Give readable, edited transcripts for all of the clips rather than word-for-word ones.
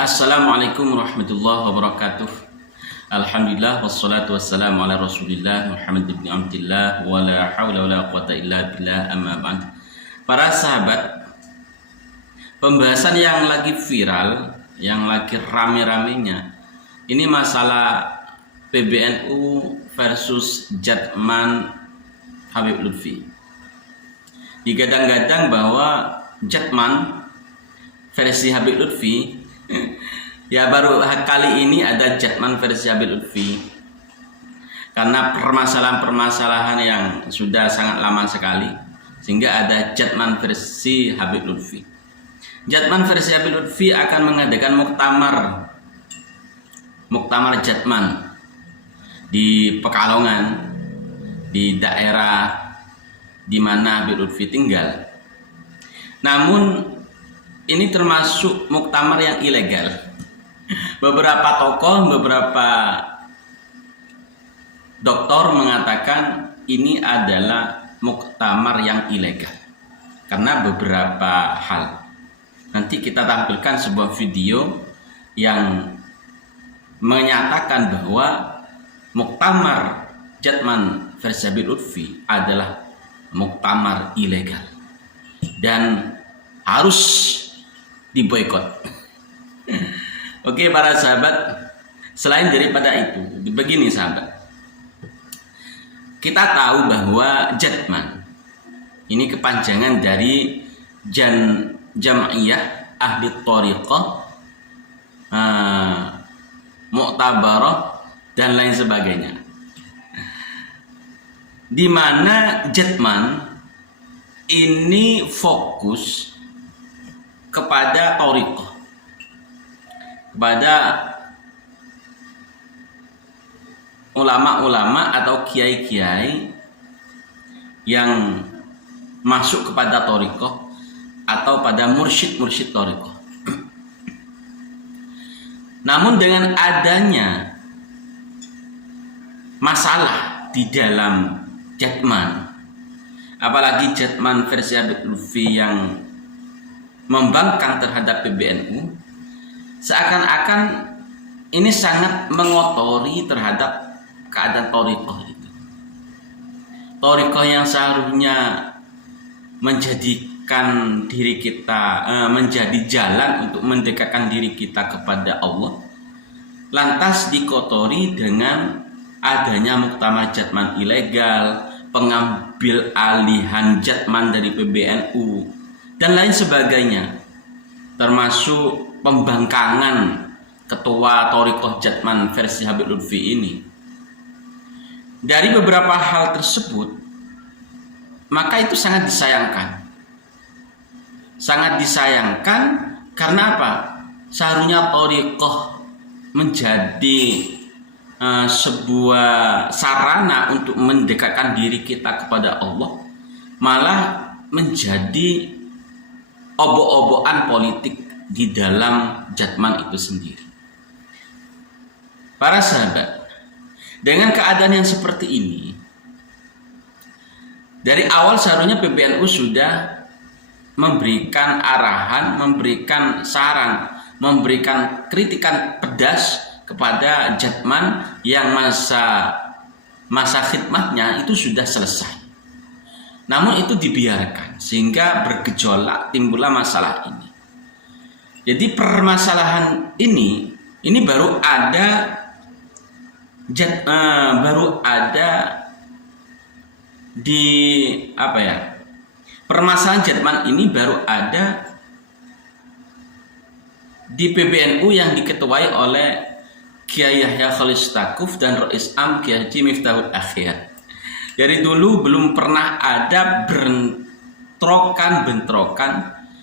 Assalamualaikum warahmatullahi wabarakatuh. Alhamdulillah wassalatu wassalamu ala Rasulillah Muhammad ibn Abdillah wa la haula wa la quwata illa billah, amma ba'd. Para sahabat, pembahasan yang lagi viral, yang lagi rame-ramenya ini masalah PBNU versus Jatman Habib Lutfi. Digadang-gadang bahwa Jatman versi Habib Lutfi ya baru kali ini ada Jatman versi Habib Lutfi, karena permasalahan-permasalahan yang sudah sangat lama sekali sehingga ada Jatman versi Habib Lutfi. Jatman versi Habib Lutfi akan mengadakan muktamar Jatman di Pekalongan, di daerah di mana Habib Lutfi tinggal. Namun ini termasuk muktamar yang ilegal. Beberapa tokoh, beberapa doktor mengatakan ini adalah muktamar yang ilegal karena beberapa hal. Nanti kita tampilkan sebuah video yang menyatakan bahwa muktamar Jatman versi Habib Lutfi adalah muktamar ilegal dan harus diboikot. Oke para sahabat, selain daripada itu, begini sahabat, kita tahu bahwa Jatman ini kepanjangan dari Jam'iyah Ahli Thariqah, Mu'tabarah dan lain sebagainya, di mana Jatman ini fokus kepada thariqah, kepada ulama-ulama atau kiai-kiai yang masuk kepada thariqah atau pada mursyid-mursyid thariqah. Namun dengan adanya masalah di dalam Jatman, apalagi Jatman versi Habib Lutfi yang membangkang terhadap PBNU, seakan-akan ini sangat mengotori terhadap keadaan thariqah itu. Thariqah yang seharusnya menjadikan diri kita menjadi jalan untuk mendekatkan diri kita kepada Allah, lantas dikotori dengan adanya muktamar Jatman ilegal, pengambil alihan Jatman dari PBNU dan lain sebagainya, termasuk pembangkangan ketua thariqah Jatman versi Habib Lutfi ini. Dari beberapa hal tersebut, maka itu sangat disayangkan. Sangat disayangkan karena apa? Seharusnya thariqah menjadi sebuah sarana untuk mendekatkan diri kita kepada Allah, malah menjadi obok-obokan politik di dalam Jatman itu sendiri. Para sahabat, dengan keadaan yang seperti ini, dari awal seharusnya PBNU sudah memberikan arahan, memberikan saran, memberikan kritikan pedas kepada Jatman yang masa khidmatnya itu sudah selesai. Namun itu dibiarkan sehingga bergejolak, timbullah masalah ini. Jadi permasalahan ini baru ada di permasalahan Jatman ini baru ada di PBNU yang diketuai oleh Kiai Yahya Khalil Stakuf dan Rais Am Kiai Haji Miftahul Akhir. Dari dulu belum pernah ada bentrokan,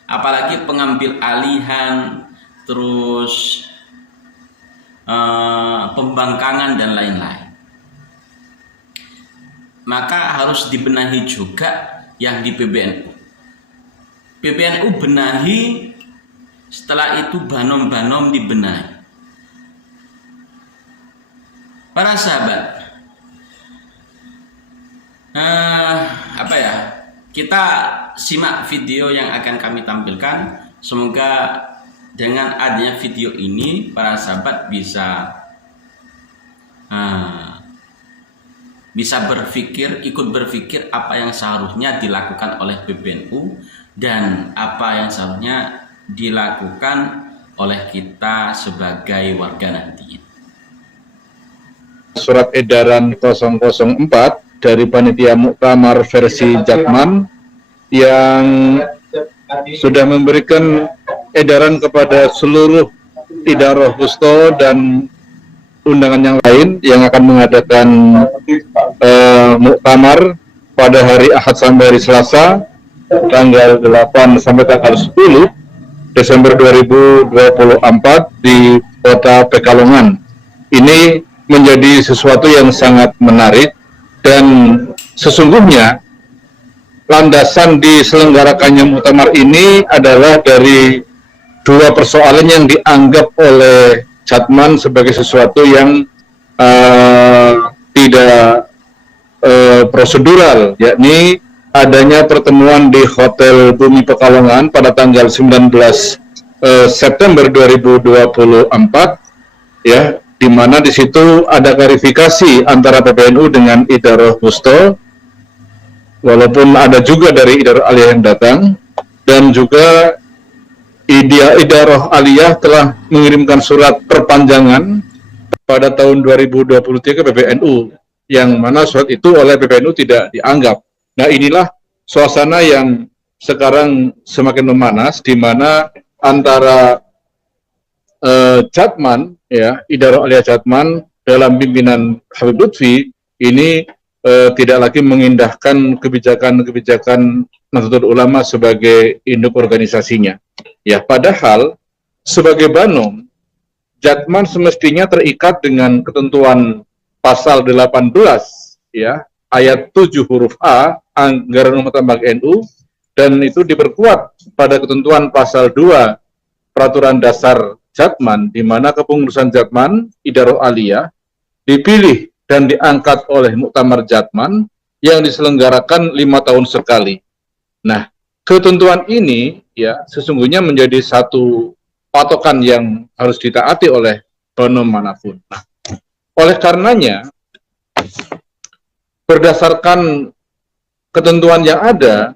apalagi pengambil alihan, terus pembangkangan dan lain-lain. Maka harus dibenahi juga yang di PBNU. PBNU benahi, setelah itu banom-banom dibenahi. Para sahabat, kita simak video yang akan kami tampilkan. Semoga dengan adanya video ini para sahabat bisa ikut berpikir apa yang seharusnya dilakukan oleh PBNU dan apa yang seharusnya dilakukan oleh kita sebagai warga nantinya. Surat edaran 004 dari Panitia Muktamar versi Jatman yang sudah memberikan edaran kepada seluruh idaroh wusto dan undangan yang lain yang akan mengadakan muktamar pada hari Ahad sampai hari Selasa tanggal 8 sampai tanggal 10 Desember 2024 di Kota Pekalongan. Ini menjadi sesuatu yang sangat menarik dan sesungguhnya landasan diselenggarakannya muktamar ini adalah dari dua persoalan yang dianggap oleh Jatman sebagai sesuatu yang tidak prosedural, yakni adanya pertemuan di Hotel Bumi Pekalongan pada tanggal 19 September 2024, ya, di mana di situ ada klarifikasi antara PBNU dengan Idaroh Wusto, walaupun ada juga dari Idaroh Aliyah yang datang, dan juga Idaroh Aliyah telah mengirimkan surat perpanjangan pada tahun 2023 ke PBNU, yang mana surat itu oleh PBNU tidak dianggap. Nah, inilah suasana yang sekarang semakin memanas, di mana antara Jatman, ya, Idaroh Aliyah Jatman dalam pimpinan Habib Lutfi ini tidak lagi mengindahkan kebijakan-kebijakan Nahdlatul Ulama sebagai induk organisasinya. Ya, padahal sebagai Banom, Jatman semestinya terikat dengan ketentuan pasal 18, ya, ayat 7 huruf A Anggaran Umum Tambang NU, dan itu diperkuat pada ketentuan pasal 2 Peraturan Dasar Jatman, di mana kepengurusan Jatman Idaroh Aliyah dipilih dan diangkat oleh Muktamar Jatman yang diselenggarakan 5 tahun sekali. Nah, ketentuan ini ya sesungguhnya menjadi satu patokan yang harus ditaati oleh Banom manapun. Nah, oleh karenanya, berdasarkan ketentuan yang ada,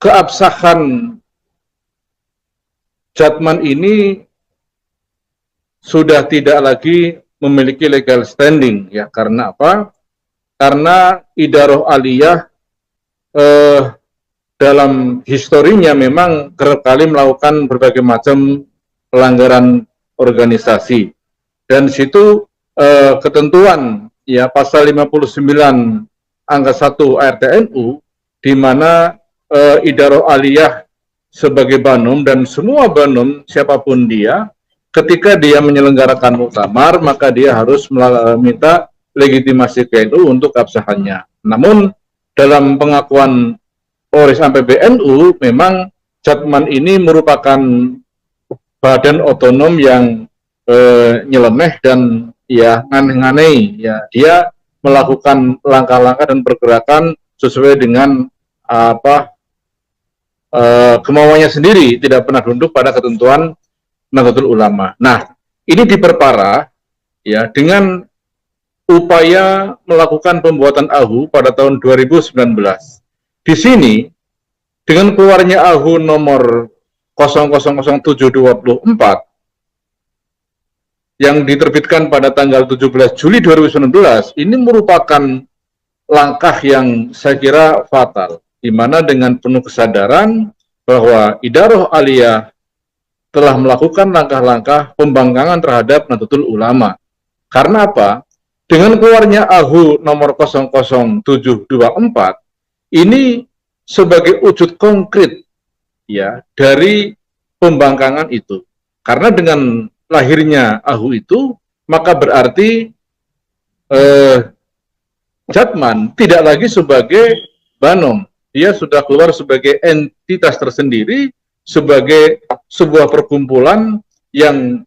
keabsahan Jatman ini sudah tidak lagi memiliki legal standing, ya. Karena apa? Karena Idaroh Aliyah dalam historinya memang kerap kali melakukan berbagai macam pelanggaran organisasi, dan situ ketentuan, ya, pasal 59 angka 1 ARTNU, di mana Idaroh Aliyah sebagai Banom dan semua Banom siapapun dia, ketika dia menyelenggarakan muktamar, maka dia harus minta legitimasi PNU untuk keabsahannya. Namun dalam pengakuan Orisan PBNU, memang Jatman ini merupakan badan otonom yang nyeleneh dan ya aneh-aneh, ya, dia melakukan langkah-langkah dan pergerakan sesuai dengan kemauannya sendiri, tidak pernah tunduk pada ketentuan Nahdlatul Ulama. Nah, ini diperparah, ya, dengan upaya melakukan pembuatan AHU pada tahun 2019. Di sini, dengan keluarnya AHU nomor 000724 yang diterbitkan pada tanggal 17 Juli 2019, ini merupakan langkah yang saya kira fatal, di mana dengan penuh kesadaran bahwa Idaroh Aliyah telah melakukan langkah-langkah pembangkangan terhadap Nahdlatul Ulama. Karena apa? Dengan keluarnya AHU nomor 00724, ini sebagai wujud konkret, ya, dari pembangkangan itu. Karena dengan lahirnya AHU itu, maka berarti Jatman tidak lagi sebagai Banom. Dia sudah keluar sebagai entitas tersendiri, sebagai sebuah perkumpulan yang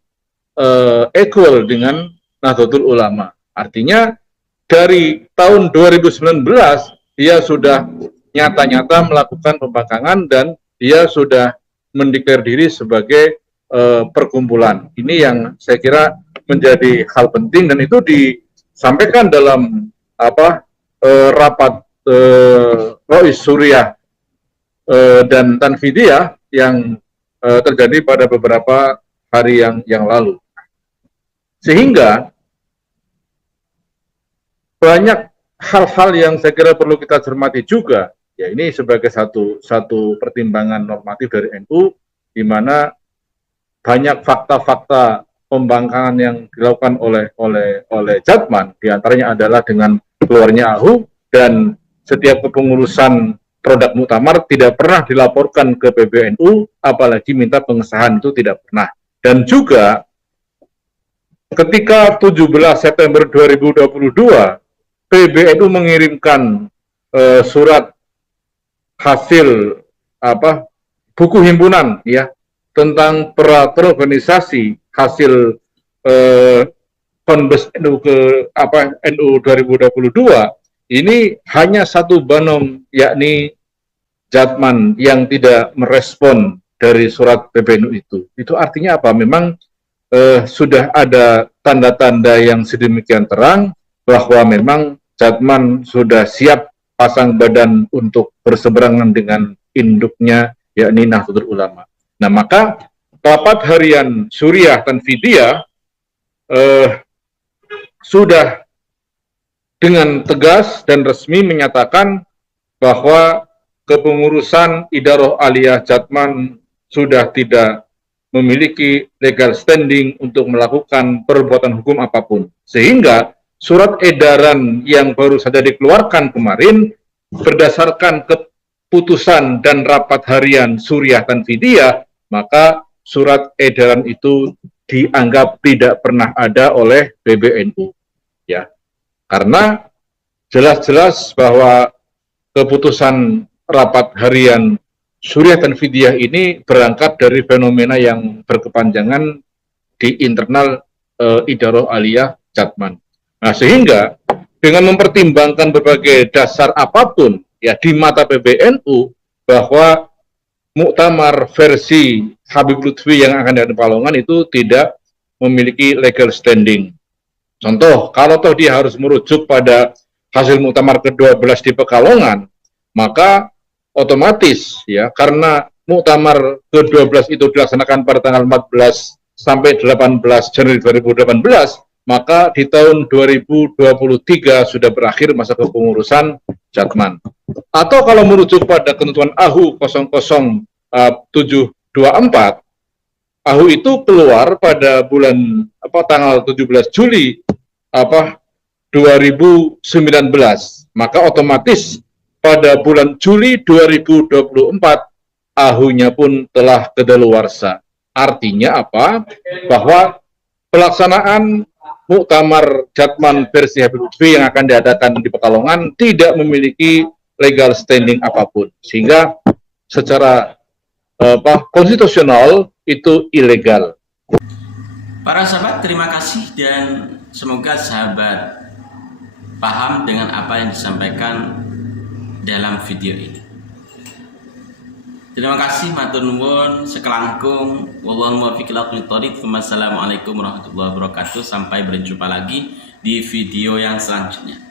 equal dengan Nahdlatul Ulama. Artinya dari tahun 2019 dia sudah nyata-nyata melakukan pembangkangan dan dia sudah mendeklar diri sebagai perkumpulan. Ini yang saya kira menjadi hal penting dan itu disampaikan dalam rapat Rois Suriah dan Tanfidiyah yang terjadi pada beberapa hari yang lalu. Sehingga banyak hal-hal yang saya kira perlu kita cermati juga. Ya, ini sebagai satu pertimbangan normatif dari NU, di mana banyak fakta-fakta pembangkangan yang dilakukan oleh Jatman, diantaranya adalah dengan keluarnya AHU, dan setiap kepengurusan produk muktamar tidak pernah dilaporkan ke PBNU, apalagi minta pengesahan itu tidak pernah. Dan juga ketika 17 September 2022 PBNU mengirimkan surat hasil buku himpunan ya tentang peraturan organisasi hasil Konbes NU NU 2022, ini hanya satu banom, yakni Jatman, yang tidak merespon dari surat PBNU itu. Itu artinya apa? Memang sudah ada tanda-tanda yang sedemikian terang bahwa memang Jatman sudah siap pasang badan untuk berseberangan dengan induknya, yakni Nahdlatul Ulama. Nah, maka rapat harian Suriah Tanfidiyah sudah dengan tegas dan resmi menyatakan bahwa kepengurusan Idaroh Aliyah Jatman sudah tidak memiliki legal standing untuk melakukan perbuatan hukum apapun. Sehingga surat edaran yang baru saja dikeluarkan kemarin berdasarkan keputusan dan rapat harian Suriah Tanfidiyah, maka surat edaran itu dianggap tidak pernah ada oleh PBNU, ya, karena jelas-jelas bahwa keputusan rapat harian Suriah Tanfidiyah ini berangkat dari fenomena yang berkepanjangan di internal Idaroh Aliyah Jatman. Nah, sehingga dengan mempertimbangkan berbagai dasar apapun ya di mata PBNU bahwa muktamar versi Habib Lutfi yang akan diadakan Pekalongan itu tidak memiliki legal standing. Contoh, kalau toh dia harus merujuk pada hasil muktamar ke-12 di Pekalongan, maka otomatis ya karena muktamar ke-12 itu dilaksanakan pada tanggal 14 sampai 18 Januari 2018, maka di tahun 2023 sudah berakhir masa kepengurusan Jatman. Atau kalau merujuk pada ketentuan AHU 00724, AHU itu keluar pada bulan tanggal 17 Juli 2019, maka otomatis pada bulan Juli 2024 AHU-nya pun telah kedaluarsa. Artinya apa? Bahwa pelaksanaan muktamar Jatman versi Habib Lutfi yang akan diadakan di Pekalongan tidak memiliki legal standing apapun, sehingga secara konstitusional itu ilegal. Para sahabat, terima kasih dan semoga sahabat paham dengan apa yang disampaikan dalam video ini. Terima kasih, matur nuwun, sekelangkung, wallahu muwaffiq ila aqwamit thoriq. Wassalamualaikum warahmatullahi wabarakatuh. Sampai berjumpa lagi di video yang selanjutnya.